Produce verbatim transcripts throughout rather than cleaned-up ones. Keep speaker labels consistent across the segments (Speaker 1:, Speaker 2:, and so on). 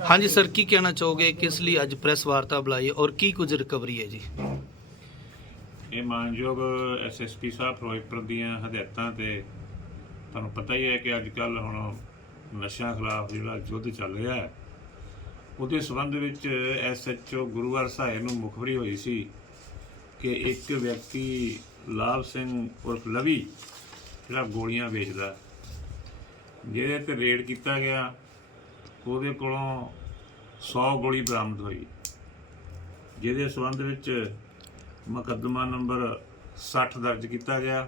Speaker 1: हाँ जी सर, की कहना चाहोगे किस लिए अज प्रेस वार्ता बुलाई और की कुछ रिकवरी है जी?
Speaker 2: ਇਹ ਮਾਨਯੋਗ ਐਸ ਐਸ ਪੀ ਸਾਹਿਬ ਫਿਰੋਜ਼ਪੁਰ ਦੀਆਂ ਹਦਾਇਤਾਂ ਤੇ ਤੁਹਾਨੂੰ ਪਤਾ ਹੀ ਹੈ ਕਿ ਅੱਜ ਕੱਲ੍ਹ ਹੁਣ ਨਸ਼ਿਆਂ ਖਿਲਾਫ ਜਿਹੜਾ ਯੁੱਧ ਚੱਲ ਰਿਹਾ ਹੈ, ਉਹਦੇ ਸੰਬੰਧ ਵਿੱਚ ਐਸ ਐਚ ਓ ਗੁਰੂਵਾਰ ਸਾਹਿਬ ਨੂੰ ਮੁਖਬਰੀ ਹੋਈ ਸੀ ਕਿ ਇੱਕ ਵਿਅਕਤੀ ਲਾਭ ਸਿੰਘ ਉਰਫ ਲਵੀ ਜਿਹੜਾ ਗੋਲੀਆਂ ਵੇਚਦਾ, ਜਿਹਦੇ ਤੇ ਰੇਡ ਕੀਤਾ ਗਿਆ, ਉਹਦੇ ਕੋਲੋਂ ਸੌ ਗੋਲੀ ਬਰਾਮਦ ਹੋਈ, ਜਿਹਦੇ ਸੰਬੰਧ ਵਿੱਚ ਮੁਕੱਦਮਾ ਨੰਬਰ ਸੱਠ ਦਰਜ ਕੀਤਾ ਗਿਆ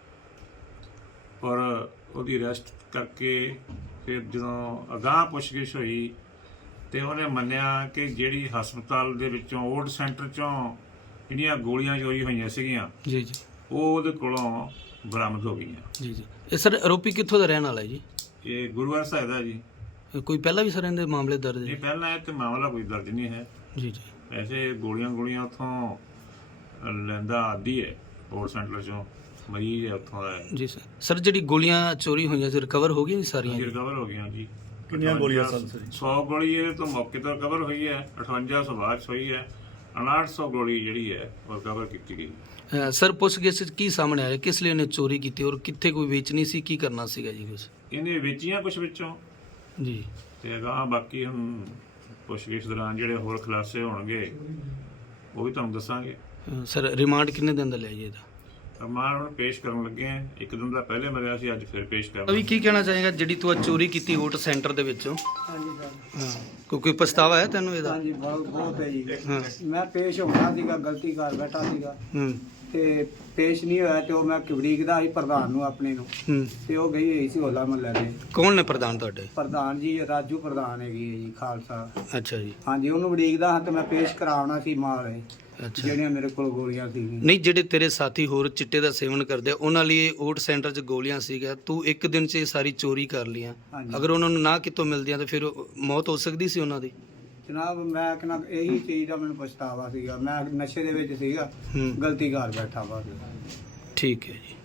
Speaker 2: ਔਰ ਉਹਦੀ ਅਰੈਸਟ ਕਰਕੇ ਫਿਰ ਜਦੋਂ ਅਗਾਂਹ ਪੁੱਛਗਿੱਛ ਹੋਈ ਤੇ ਉਹਨੇ ਮੰਨਿਆ ਕਿ ਜਿਹੜੀ ਹਸਪਤਾਲ ਦੇ ਵਿੱਚੋਂ ਓਲਡ ਸੈਂਟਰ ਚੋਂ ਜਿਹੜੀਆਂ ਗੋਲੀਆਂ ਚੋਰੀ ਹੋਈਆਂ ਸੀਗੀਆਂ
Speaker 1: ਜੀ ਜੀ
Speaker 2: ਉਹ ਉਹਦੇ ਕੋਲੋਂ ਬਰਾਮਦ ਹੋ ਗਈਆਂ।
Speaker 1: ਜੀ ਜੀ ਇਹ ਸਰ ਆਰੋਪੀ ਕਿੱਥੋਂ ਦਾ ਰਹਿਣ ਵਾਲਾ ਹੈ ਜੀ?
Speaker 2: ਇਹ ਗੁਰੂਵਾਰ ਸਾਹਿਬ ਦਾ ਜੀ।
Speaker 1: ਕੋਈ ਪਹਿਲਾਂ ਵੀ ਸਰ ਇਹਦੇ ਮਾਮਲੇ ਦਰਜ
Speaker 2: ਇਹ
Speaker 1: ਹੈ?
Speaker 2: ਪਹਿਲਾਂ ਇਹ ਤੇ ਮਾਮਲਾ ਕੋਈ ਦਰਜ ਨਹੀਂ ਹੈ।
Speaker 1: ਜੀ ਜੀ
Speaker 2: ਵੈਸੇ ਗੋਲੀਆਂ ਗੋਲੀਆਂ ਉੱਥੋਂ ਲੈਂਦਾ ਆਦੀ ਹੈ, ਓਲਡ ਸੈਂਟਰ ਚੋਂ ਮਰੀਜ਼ ਹੈ ਉੱਥੋਂ ਦਾ।
Speaker 1: ਜੀ ਸਰ ਸਰ ਜਿਹੜੀ ਗੋਲੀਆਂ ਚੋਰੀ ਹੋਈਆਂ ਸੀ ਰਿਕਵਰ ਹੋ ਗਈਆਂ ਜੀ ਸਾਰੀਆਂ?
Speaker 2: ਰਿਕਵਰ ਹੋ ਗਈਆਂ ਜੀ।
Speaker 3: ਕਿੰਨੀਆਂ ਗੋਲੀਆਂ ਸਨ?
Speaker 2: ਸੌ ਗੋਲੀ ਇਹਦੇ ਤੋਂ ਮੌਕੇ ਤੋਂ ਰਿਕਵਰ ਹੋਈ ਹੈ, ਅਠਵੰਜਾ ਸੌ ਬਾਅਦ 'ਚ ਹੋਈ ਹੈ, ਉਣਾਹਠ ਸੌ ਗੋਲੀ ਜਿਹੜੀ ਹੈ ਉਹ ਰਿਕਵਰ ਕੀਤੀ ਗਈ।
Speaker 1: ਅ, ਸਰ ਪੁੱਛਗਿੱਛ ਵਿੱਚ ਕੀ ਸਾਹਮਣੇ ਆਇਆ ਕਿਸ ਲਈ ਉਹਨੇ ਚੋਰੀ ਕੀਤੀ ਔਰ ਕਿੱਥੇ ਕੋਈ ਵੇਚਣੀ ਸੀ, ਕੀ ਕਰਨਾ ਸੀਗਾ ਜੀ ਕੁਛ?
Speaker 2: ਇਹਨੇ ਵੇਚੀਆਂ ਕੁਛ ਵਿੱਚੋਂ
Speaker 1: ਜੀ
Speaker 2: ਤੇ ਅਗਾਂਹ ਬਾਕੀ ਹੁਣ ਪੁੱਛਗਿੱਛ ਦੌਰਾਨ ਜਿਹੜੇ ਹੋਰ ਖੁਲਾਸੇ ਹੋਣਗੇ ਉਹ ਵੀ ਤੁਹਾਨੂੰ ਦੱਸਾਂਗੇ।
Speaker 1: ਅ, ਸਰ ਰਿਮਾਂਡ ਕਿੰਨੇ ਦਿਨ ਦਾ ਲਿਆ ਜੀ ਇਹਦਾ?
Speaker 2: ਰਮਾਨ ਹੁਣ ਪੇਸ਼ ਕਰਨ ਲੱਗੇ ਆ, ਇੱਕ ਦਿਨ ਦਾ ਪਹਿਲੇ ਮਿਲਿਆ ਸੀ, ਅੱਜ ਫਿਰ ਪੇਸ਼ ਕਰਨਾ।
Speaker 1: ਅਭੀ ਕੀ ਕਹਿਣਾ ਚਾਹੇਗਾ ਜਿਹੜੀ ਤੂੰ ਅੱਜ ਚੋਰੀ ਕੀਤੀ ਓਟ ਸੈਂਟਰ ਦੇ ਵਿੱਚੋਂ?
Speaker 4: ਹਾਂਜੀ ਸਰ।
Speaker 1: ਹਾਂ ਕੋਈ ਕੋਈ ਪਛਤਾਵਾ ਹੈ ਤੈਨੂੰ ਇਹਦਾ?
Speaker 4: ਹਾਂਜੀ ਬਹੁਤ ਬਹੁਤ ਹੈ ਜੀ।
Speaker 1: ਹਾਂ
Speaker 4: ਮੈਂ ਪੇਸ਼ ਹੋਣਾ ਸੀਗਾ, ਗਲਤੀ ਕਰ ਬੈਠਾ ਸੀਗਾ
Speaker 1: ਹੂੰ
Speaker 4: ਤੇ ਪੇਸ਼ ਨਹੀਂ ਹੋਇਆ ਤੇ ਉਹ ਮੈਂ ਕਿਵੜੀਕਦਾ ਸੀ ਪ੍ਰਧਾਨ ਨੂੰ ਆਪਣੇ ਨੂੰ,
Speaker 1: ਹੂੰ
Speaker 4: ਤੇ ਉਹ ਗਈ ਹੋਈ ਸੀ ਹੋਲਾ ਮਹੱਲੇ ਦੇ।
Speaker 1: ਕੌਣ ਨੇ ਪ੍ਰਧਾਨ ਤੁਹਾਡੇ?
Speaker 4: ਪ੍ਰਧਾਨ ਜੀ ਰਾਜੂ ਪ੍ਰਧਾਨ ਹੈਗੀ ਹੈ ਜੀ, ਖਾਲਸਾ।
Speaker 1: ਅੱਛਾ ਜੀ
Speaker 4: ਹਾਂਜੀ ਉਹਨੂੰ ਵੜੀਕਦਾ ਹਾਂ ਤੇ ਮੈਂ ਪੇਸ਼ ਕਰਾਉਣਾ ਸੀ ਮਾਲ ਇਹ
Speaker 1: ਅੱਛਾ।
Speaker 4: ਜਿਹੜੀਆਂ ਮੇਰੇ ਕੋਲ ਗੋਲੀਆਂ ਸੀਗੀਆਂ।
Speaker 1: ਨਹੀਂ ਜਿਹੜੇ ਤੇਰੇ ਸਾਥੀ ਹੋਰ ਚਿੱਟੇ ਦਾ ਸੇਵਨ ਕਰਦੇ ਆ ਉਹਨਾਂ ਲਈ ਓਟ ਸੈਂਟਰ 'ਚ ਗੋਲੀਆਂ ਸੀਗਾ, ਤੂੰ ਇੱਕ ਦਿਨ 'ਚ ਇਹ ਸਾਰੀ ਚੋਰੀ ਕਰ ਲਈਆਂ।
Speaker 4: ਹਾਂਜੀ।
Speaker 1: ਅਗਰ ਉਹਨਾਂ ਨੂੰ ਨਾ ਕਿਤੋਂ ਮਿਲਦੀਆਂ ਤਾਂ ਫਿਰ ਉਹ ਮੌਤ ਹੋ ਸਕਦੀ ਸੀ ਉਹਨਾਂ ਦੀ।
Speaker 4: ਜਨਾਬ ਮੈਂ ਕਹਿੰਦਾ ਇਹੀ ਚੀਜ਼ ਦਾ ਮੈਨੂੰ ਪਛਤਾਵਾ ਸੀਗਾ, ਮੈਂ ਨਸ਼ੇ ਦੇ ਵਿੱਚ ਸੀਗਾ,
Speaker 1: ਹੂੰ
Speaker 4: ਗਲਤੀ ਕਰ ਬੈਠਾ ਬਸ।
Speaker 1: ਠੀਕ ਹੈ ਜੀ।